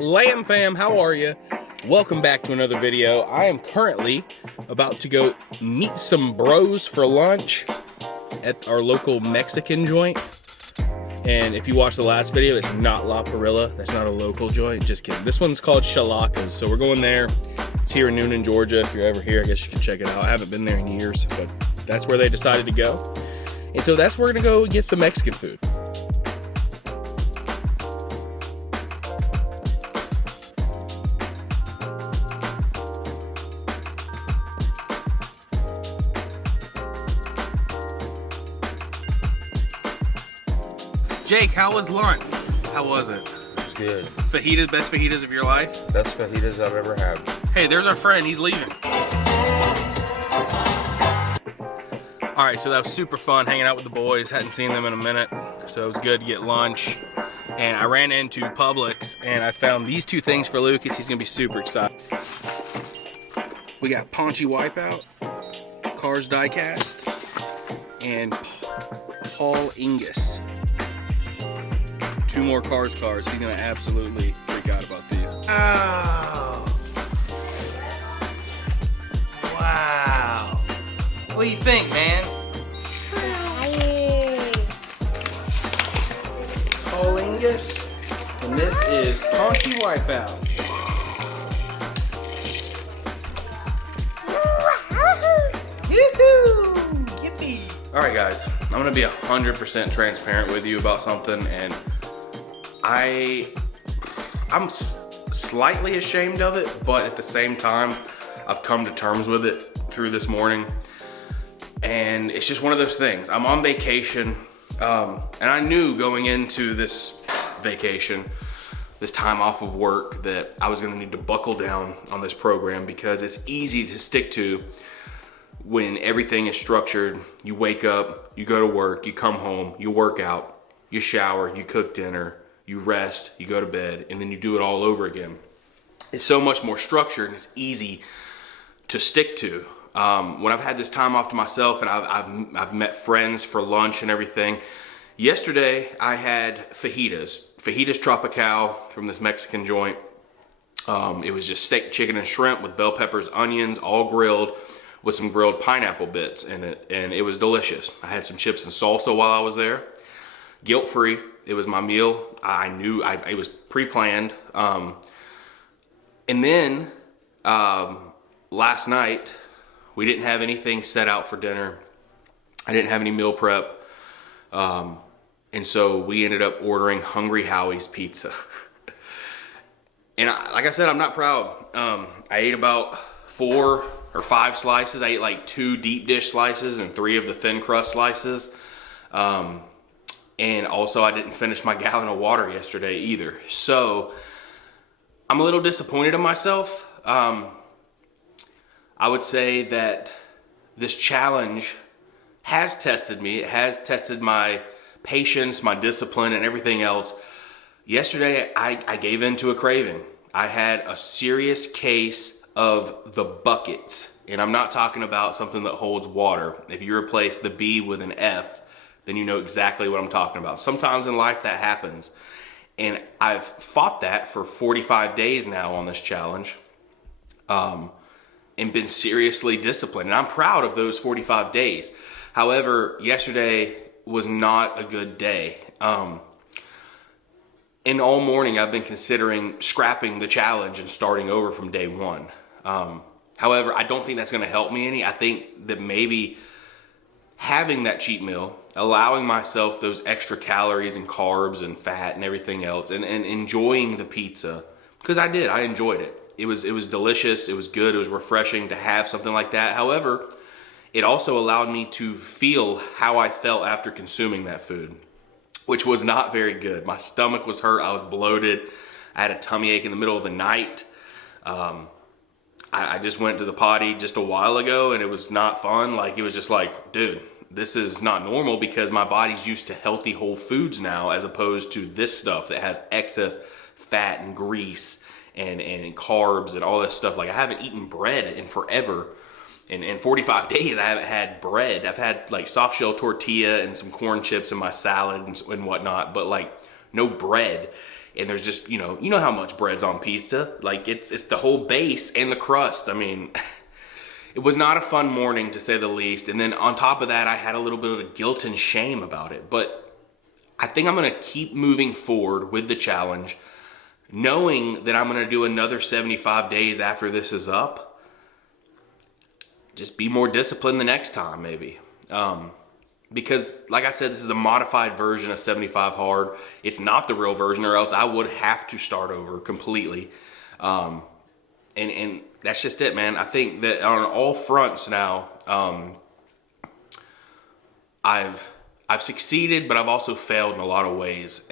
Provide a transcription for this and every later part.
Lamb fam, how are you? Welcome back to another video. I am currently about to go meet some bros for lunch at our local Mexican joint. And if you watched the last video, it's not La Parrilla. That's not a local joint, just kidding. This one's called Shalaka's, so we're going there. It's here in Newnan, Georgia. If you're ever here, I guess you can check it out. I haven't been there in years, but that's where they decided to go. And so that's where we're gonna go get some Mexican food. Jake, how was lunch? How was it? It was good. Fajitas, best fajitas of your life? Best fajitas I've ever had. Hey, there's our friend, he's leaving. All right, so that was super fun hanging out with the boys. Hadn't seen them in a minute, so it was good to get lunch. And I ran into Publix and I found these two things for Lucas. He's gonna be super excited. We got Paunchy Wipeout, Cars Diecast, and Paul Ingus. Two more Cars. He's gonna absolutely freak out about these. Oh. Wow. What do you think, man? Paul Ingus. And this is Paunchy Wipeout. Yoo-hoo! Yippee! Alright guys, I'm gonna be 100% transparent with you about something, and I'm slightly ashamed of it, but at the same time, I've come to terms with it through this morning. And it's just one of those things. I'm on vacation, and I knew going into this vacation, this time off of work, that I was gonna need to buckle down on this program because it's easy to stick to when everything is structured. You wake up, you go to work, you come home, you work out, you shower, you cook dinner, you rest, you go to bed, and then you do it all over again. It's so much more structured and it's easy to stick to. When I've had this time off to myself and I've met friends for lunch and everything. Yesterday I had fajitas Tropical from this Mexican joint. It was just steak, chicken, and shrimp with bell peppers, onions, all grilled with some grilled pineapple bits in it, and it was delicious. I had some chips and salsa while I was there. Guilt-free. It was my meal. I knew it was pre-planned. And then last night, we didn't have anything set out for dinner. I didn't have any meal prep. And so we ended up ordering Hungry Howie's pizza. And like I said, I'm not proud. I ate about 4 or 5 slices. I ate like 2 deep dish slices and 3 of the thin crust slices. And also I didn't finish my gallon of water yesterday either. So I'm a little disappointed in myself. I would say that this challenge has tested me. It has tested my patience, my discipline, and everything else. Yesterday, I gave in to a craving. I had a serious case of the buckets. And I'm not talking about something that holds water. If you replace the B with an F, then you know exactly what I'm talking about. Sometimes in life that happens. And I've fought that for 45 days now on this challenge. And been seriously disciplined. And I'm proud of those 45 days. However, yesterday was not a good day. And all morning I've been considering scrapping the challenge and starting over from day one. However, I don't think that's gonna help me any. I think that maybe having that cheat meal, allowing myself those extra calories and carbs and fat and everything else, and enjoying the pizza, because I enjoyed it. It was delicious, it was good, it was refreshing to have something like that. However, it also allowed me to feel how I felt after consuming that food, which was not very good. My stomach was hurt, I was bloated, I had a tummy ache in the middle of the night. I just went to the potty just a while ago and it was not fun. Like, it was just like, dude, this is not normal because my body's used to healthy whole foods now as opposed to this stuff that has excess fat and grease and carbs and all this stuff. Like, I haven't eaten bread in forever. In 45 days, I haven't had bread. I've had like soft shell tortilla and some corn chips in my salad and whatnot, but like no bread. and there's just, you know how much bread's on pizza. Like it's the whole base and the crust. I mean, it was not a fun morning to say the least. And then on top of that, I had a little bit of guilt and shame about it. But I think I'm gonna keep moving forward with the challenge, knowing that I'm gonna do another 75 days after this is up. Just be more disciplined the next time, maybe. Because like I said, this is a modified version of 75 hard. It's not the real version, or else I would have to start over completely. And that's just it, man. I think that on all fronts now, I've succeeded, but I've also failed in a lot of ways.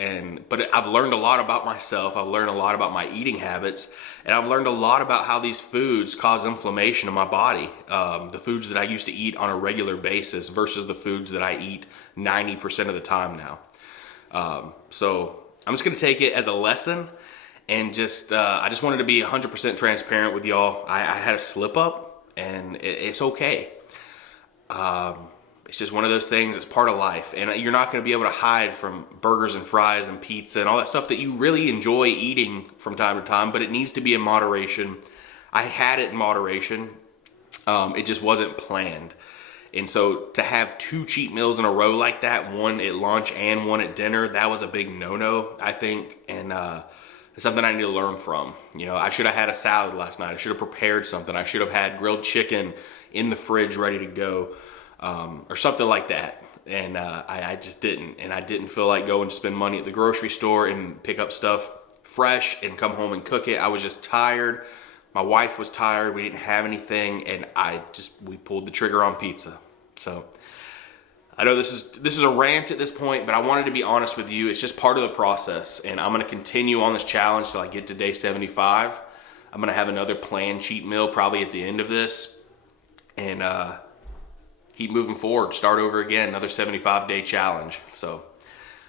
But I've learned a lot about myself. I've learned a lot about my eating habits, and I've learned a lot about how these foods cause inflammation in my body. The foods that I used to eat on a regular basis versus the foods that I eat 90% of the time now. So I'm just gonna take it as a lesson, and I just wanted to be 100% transparent with y'all. I had a slip up, and it's okay. It's just one of those things. It's part of life, and you're not going to be able to hide from burgers and fries and pizza and all that stuff that you really enjoy eating from time to time, but it needs to be in moderation. I had it in moderation. It just wasn't planned. And so to have 2 cheat meals in a row like that, one at lunch and one at dinner, that was a big no-no, I think. And it's something I need to learn from. You know, I should have had a salad last night. I should have prepared something. I should have had grilled chicken in the fridge ready to go. Or something like that, and I just didn't, and I didn't feel like going to spend money at the grocery store and pick up stuff fresh and come home and cook it. I was just tired. My wife was tired. We didn't have anything, and we pulled the trigger on pizza. So I know this is a rant at this point, but I wanted to be honest with you. It's just part of the process, and I'm going to continue on this challenge till I get to day 75. I'm going to have another planned cheat meal probably at the end of this, and keep moving forward, start over again, another 75-day challenge. So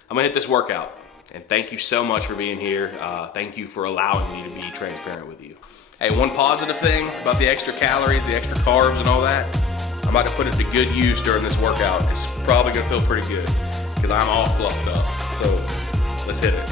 I'm gonna hit this workout. And thank you so much for being here. Thank you for allowing me to be transparent with you. Hey, one positive thing about the extra calories, the extra carbs and all that, I'm about to put it to good use during this workout. It's probably gonna feel pretty good because I'm all fluffed up. So let's hit it.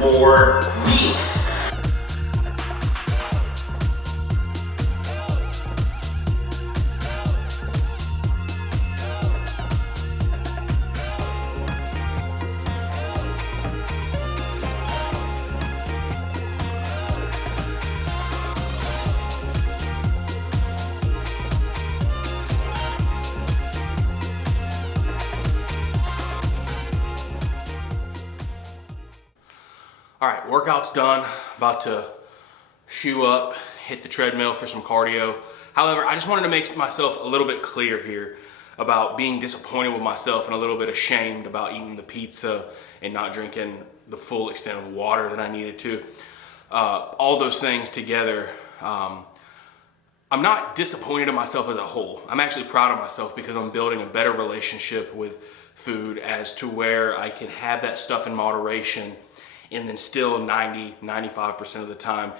More weeks. All right, workout's done. About to shoe up, hit the treadmill for some cardio. However, I just wanted to make myself a little bit clear here about being disappointed with myself and a little bit ashamed about eating the pizza and not drinking the full extent of water that I needed to. All those things together, I'm not disappointed in myself as a whole. I'm actually proud of myself because I'm building a better relationship with food as to where I can have that stuff in moderation and then still 95% of the time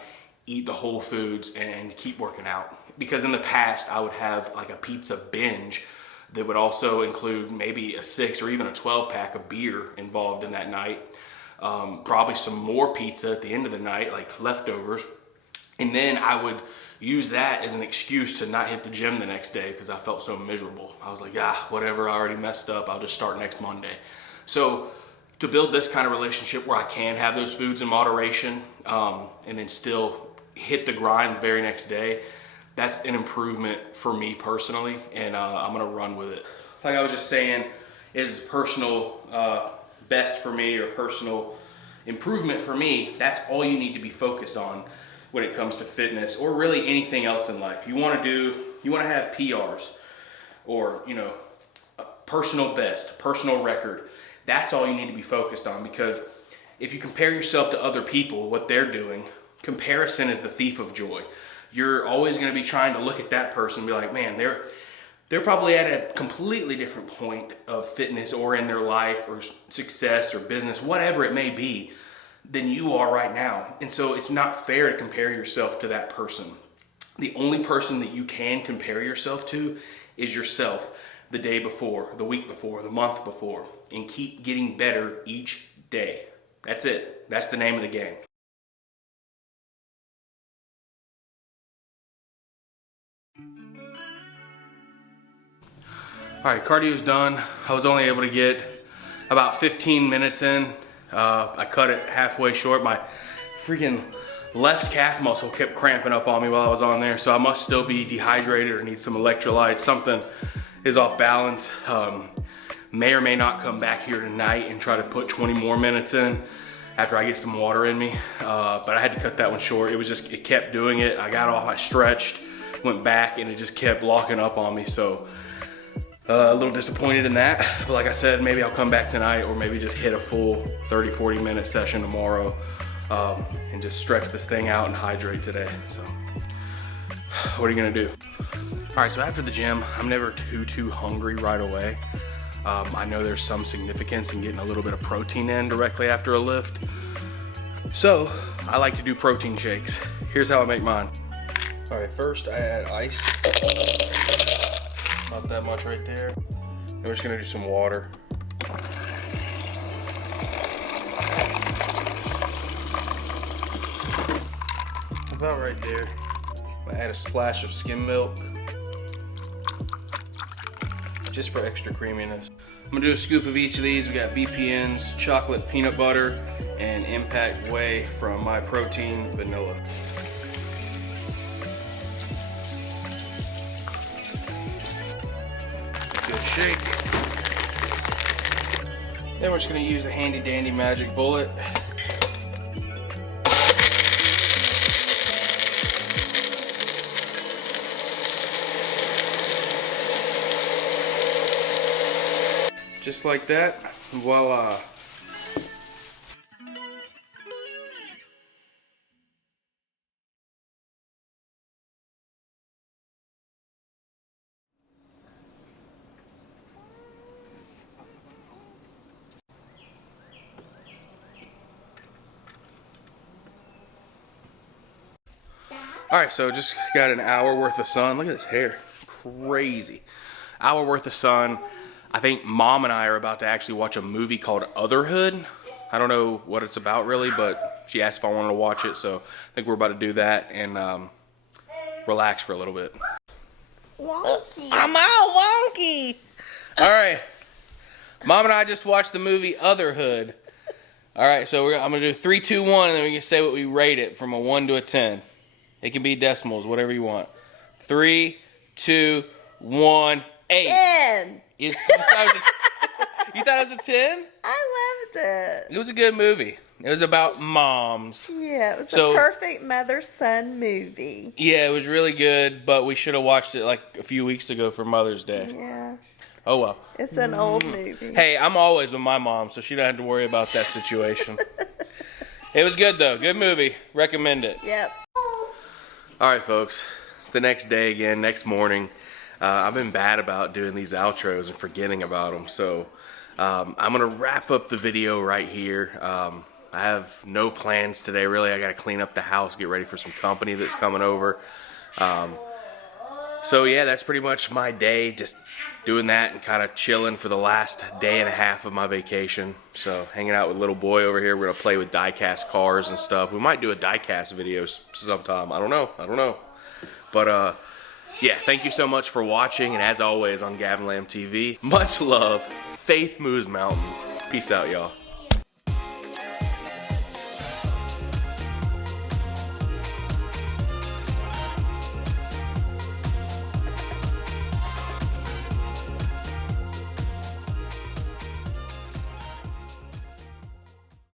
eat the whole foods and keep working out. Because in the past, I would have like a pizza binge that would also include maybe a 6 or even a 12 pack of beer involved in that night. Probably some more pizza at the end of the night, like leftovers. And then I would use that as an excuse to not hit the gym the next day because I felt so miserable. I was like, whatever, I already messed up. I'll just start next Monday. So to build this kind of relationship where I can have those foods in moderation and then still hit the grind the very next day, that's an improvement for me personally, and I'm gonna run with it. Like I was just saying, is personal best for me or personal improvement for me. That's all you need to be focused on when it comes to fitness or really anything else in life. You want to have PRs or personal best, personal record. That's all you need to be focused on, because if you compare yourself to other people, what they're doing, comparison is the thief of joy. You're always going to be trying to look at that person and be like, man, they're probably at a completely different point of fitness or in their life or success or business, whatever it may be, than you are right now. And so it's not fair to compare yourself to that person. The only person that you can compare yourself to is yourself the day before, the week before, the month before, and keep getting better each day. That's it. That's the name of the game. All right, cardio's done. I was only able to get about 15 minutes in. I cut it halfway short. My freaking left calf muscle kept cramping up on me while I was on there, so I must still be dehydrated or need some electrolytes. Something is off balance. May or may not come back here tonight and try to put 20 more minutes in after I get some water in me. But I had to cut that one short. It kept doing it. I got off, I stretched, went back, and it just kept locking up on me. So a little disappointed in that. But like I said, maybe I'll come back tonight, or maybe just hit a full 30, 40 minute session tomorrow, and just stretch this thing out and hydrate today. So what are you gonna do? All right, so after the gym, I'm never too hungry right away. I know there's some significance in getting a little bit of protein in directly after a lift. So I like to do protein shakes. Here's how I make mine. All right, first I add ice. Not that much right there. And we're just gonna do some water. About right there. I add a splash of skim milk, just for extra creaminess. I'm gonna do a scoop of each of these. We got BPN's chocolate peanut butter and Impact Whey from My Protein Vanilla. Good shake. Then we're just gonna use the handy dandy Magic Bullet. Just like that, voila. All right, so just got an hour worth of sun. Look at this hair, crazy. Hour worth of sun. I think Mom and I are about to actually watch a movie called Otherhood. I don't know what it's about really, but she asked if I wanted to watch it, so I think we're about to do that and relax for a little bit. Wonky. I'm all wonky. All right, Mom and I just watched the movie Otherhood. All right, so I'm gonna do 3, 2, 1, and then we can say what we rate it from a 1 to a 10. It can be decimals, whatever you want. 3, 2, 1, 8. 10. You thought it was a 10? I loved it. It was a good movie. It was about moms. Yeah, it was So- a perfect mother-son movie. Yeah, it was really good, but we should have watched it like a few weeks ago for Mother's Day. Yeah, Oh well. it's an old movie. Hey, I'm always with my mom, so she don't have to worry about that situation. It was good though. Good movie. Recommend it. Yep. All right, folks. It's the next day again, next morning. I've been bad about doing these outros and forgetting about them, so I'm gonna wrap up the video right here. I have no plans today, really. I gotta clean up the house, get ready for some company that's coming over. So yeah, that's pretty much my day, just doing that and kind of chilling for the last day and a half of my vacation. So hanging out with little boy over here. We're gonna play with die-cast cars and stuff. We might do a die-cast video sometime. I don't know. But yeah, thank you so much for watching, and as always on Gavin Lamb TV, much love, faith moves mountains. Peace out, y'all.